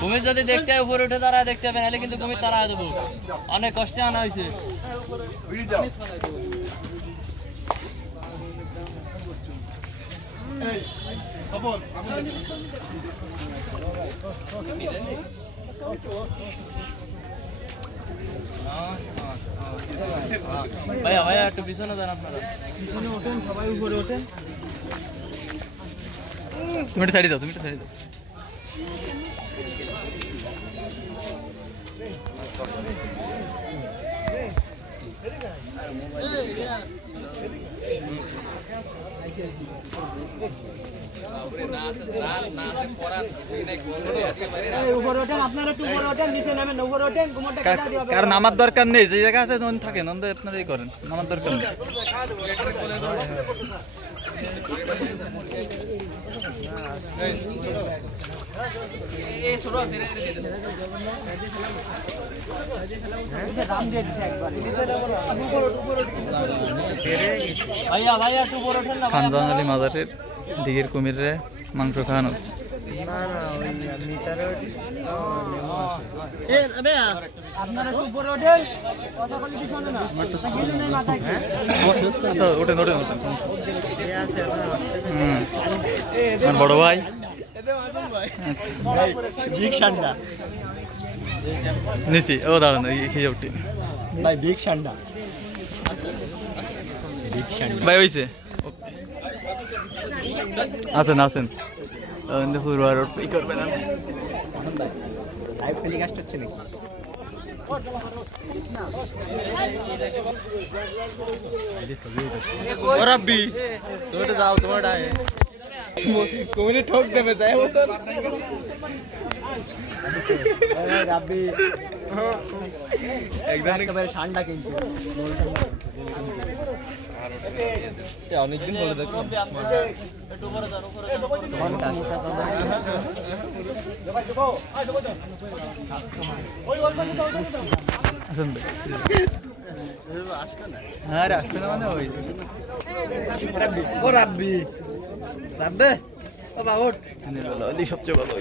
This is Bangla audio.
কুমির যদি দেখতে উপরে উঠে তারা দেখতে হবে, নাহলে কিন্তু কুমির তারা দেবো। অনেক কষ্টে আনা হয়েছে। ভাইয়া ভাইয়া, একটু পিছনে যান আপনারা। তুমি একটু সাইডে দাও তুমি একটু সাইডে দাও আপনারা একটু দিয়ে হবে কারণ নামার দরকার নেই যে জায়গা আছে তখন থাকেন আমাদের আপনারা এই করেন নামার দরকার নেই। খানজান আলী মাজারের দিঘির কুমিরে মাংস খাওয়ানো ওঠেন? আচ্ছা ওঠেন হুম বড় ভাই। নিচি ও দাঁড়ান এই খেয়ে উঠি ভাই বিগ সান্ডা ভাই হইছে আর ই করবেন না। লাইভ টেলিকাস্ট হচ্ছে নাকি? ও রাব্বি তুমি তো যাও তোমার কমিনে ঠক দেবে তাই রাব্বি একদম একেবারে ঠান্ডা কিন্তু। অনেকদিন বলে দেখো হ্যাঁ রাখছে না মানে ওই। ও রাব্বি। রাব্বে? বাবা ওঠ। সবচেয়ে ভালো